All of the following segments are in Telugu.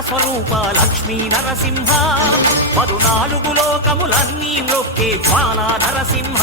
స్వరూప లక్ష్మీ నరసింహ. పదునాలుగు లోకములన్నీ నొక్కే జ్వాలా నరసింహ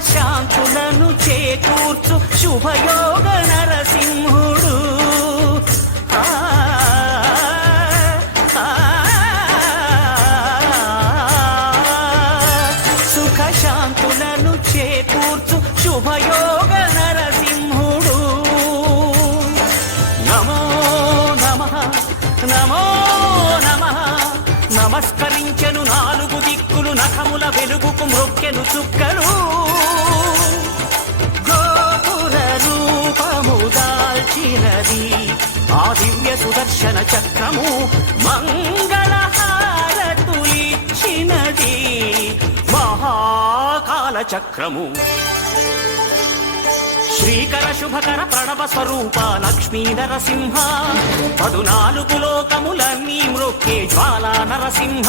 శాంతులను చేకూర్చు శుభయోగ నరసింహుడు. ఆ, సుఖ శాంతులను చేకూర్చు శుభయోగ నరసింహుడు. నమో నమ నమో నమ. నమస్కరించెను నాలుగు దిక్కులు నఖముల వెలుగుకు మ్రొక్కెను చుక్కలు. దాల్చినది ఆ దివ్య సుదర్శన చక్రము మంగళహారతులిచ్చినది. మహాకాల చక్రము. శ్రీకర శుభకర ప్రణవ స్వరూప లక్ష్మీ నరసింహ పదునాలుగు లోకములన్నీ మృక్కే జ్వాలా నరసింహ.